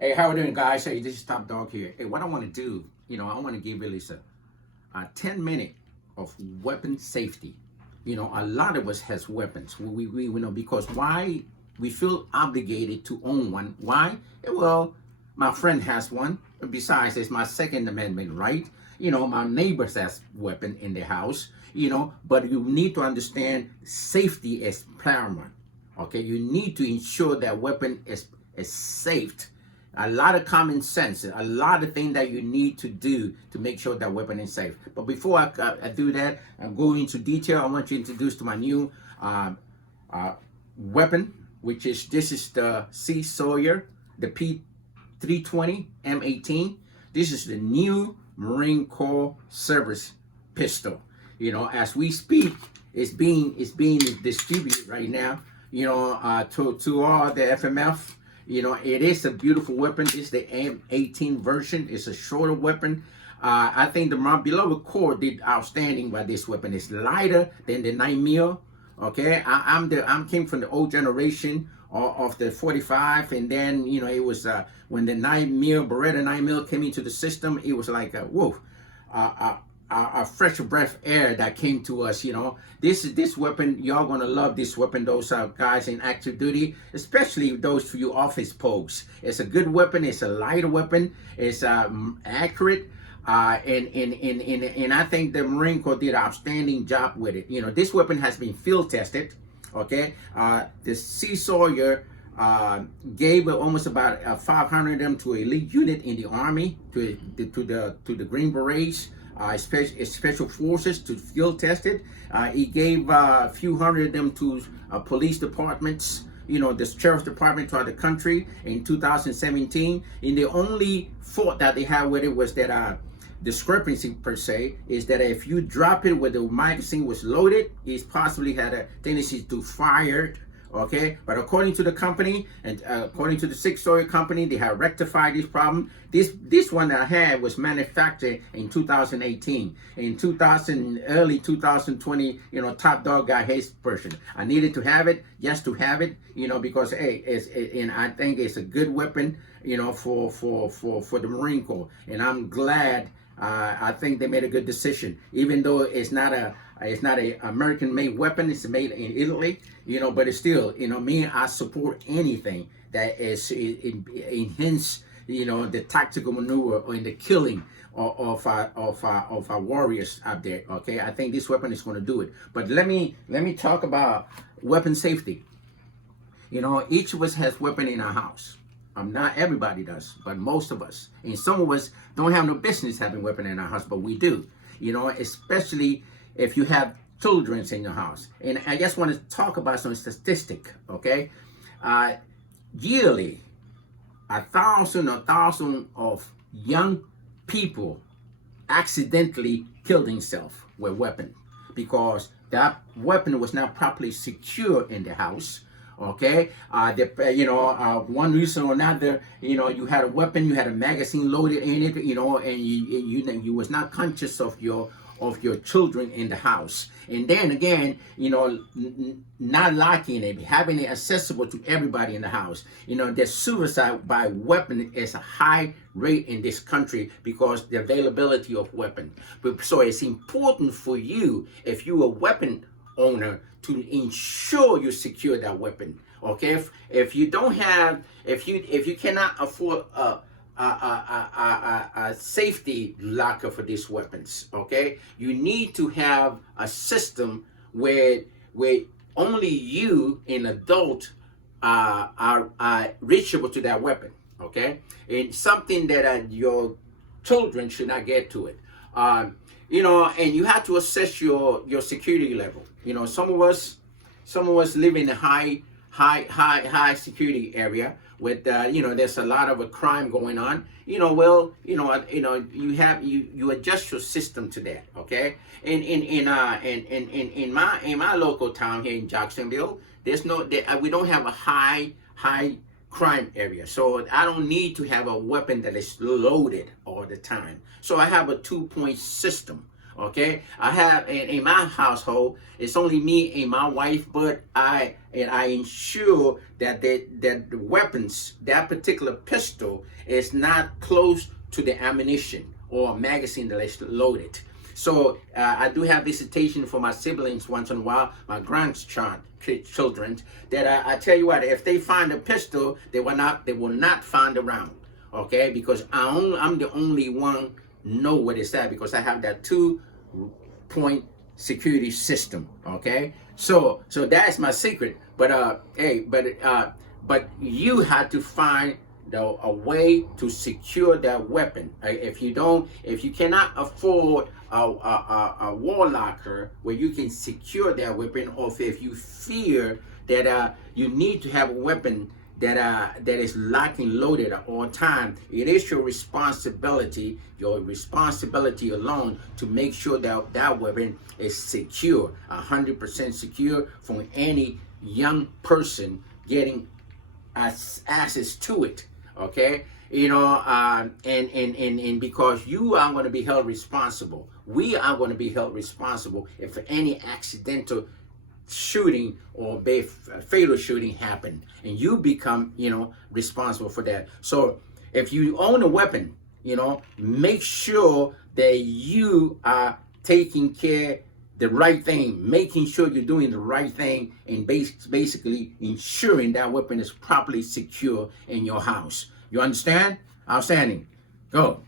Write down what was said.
Hey, how are you doing, guys? Hey, this is Top Dog here. Hey, what I want to do, I want to give Elisa a 10-minute of weapon safety. A lot of us has weapons. Because why we feel obligated to own one. Why? Well, my friend has one. Besides, it's my Second Amendment right. My neighbors has weapon in their house. But you need to understand safety is paramount. Okay, you need to ensure that weapon is safe. A lot of common sense, a lot of things that you need to do to make sure that weapon is safe. But before I do that and go into detail, I want to introduce to my new weapon, this is the C. Sawyer, the P320 M-18. This is the new Marine Corps service pistol. As we speak, it's being distributed right now. To all the FMF. It is a beautiful weapon. It's the M-18 version. It's a shorter weapon. I think my beloved Corps did outstanding by this weapon. It's lighter than the 9mm. Okay, I came from the old generation of the 45, and then it was when the 9mm Beretta 9mm came into the system. It was like whoa, a fresh breath air that came to us. This weapon, y'all gonna love this weapon. Those guys in active duty, especially those for you office folks. It's a good weapon. It's a lighter weapon. It's accurate. And I think the Marine Corps did an outstanding job with it. This weapon has been field tested. Okay, the C. Sawyer gave almost about 500 of them to elite unit in the Army, to the Green Berets. Special forces to field test it. He gave a few hundred of them to police departments, the sheriff's department throughout the country in 2017. And the only fault that they had with it was that discrepancy per se is that if you drop it where the magazine was loaded, it possibly had a tendency to fire. Okay, but according to the company and according to the C. Sawyer company, they have rectified this problem. This one I had was manufactured in 2018. In early 2020, Top Dog got his version. I needed to have it just to have it, because hey, and I think it's a good weapon, for the Marine Corps, and I'm glad. I think they made a good decision, even though it's not a American-made weapon. It's made in Italy, but it's still, I support anything that is enhance, the tactical maneuver or in the killing of our warriors out there. Okay, I think this weapon is going to do it. But let me talk about weapon safety. Each of us has weapon in our house. Not everybody does, but most of us. And some of us don't have no business having weapon in our house, but we do. Especially if you have children in your house. And I just want to talk about some statistic, okay? Yearly, 1,000 of young people accidentally killed themselves with weapon because that weapon was not properly secure in the house. Okay, one reason or another, you had a weapon, you had a magazine loaded in it, and you was not conscious of your children in the house. And then again, not locking it, having it accessible to everybody in the house. The suicide by weapon is a high rate in this country because the availability of weapon. So it's important for you, if you're a weapon owner, to ensure you secure that weapon. Okay, if you don't have, if you cannot afford a safety locker for these weapons, okay, you need to have a system where only you, an adult, are reachable to that weapon. Okay, and something that your children should not get to it. And you have to assess your security level. Some of us live in a high security area with there's a lot of a crime going on. You adjust your system to that. Okay, in my local town here in Jacksonville, we don't have a high crime area, so I don't need to have a weapon that is loaded all the time. So I have a 2-point system. Okay, I have in my household, it's only me and my wife, but I ensure that the weapons, that particular pistol, is not close to the ammunition or magazine that is loaded. So I do have visitation for my siblings once in a while, my grandchildren. That I tell you what, if they find a pistol, they will not find a round. Okay, because I'm the only one know what it's at, because I have that 2-point security system. Okay, so that's my secret. But but you have to find a way to secure that weapon. If you cannot afford a wall locker where you can secure that weapon, or if you fear that you need to have a weapon that is locked and loaded at all time, it is your responsibility alone to make sure that that weapon is secure, 100% secure from any young person getting access to it. Okay, and because you are going to be held responsible, we are going to be held responsible if any accidental shooting or fatal shooting happened, and you become responsible for that. So if you own a weapon, make sure that you are taking care the right thing, making sure you're doing the right thing, and basically ensuring that weapon is properly secure in your house. You understand? Outstanding. Go.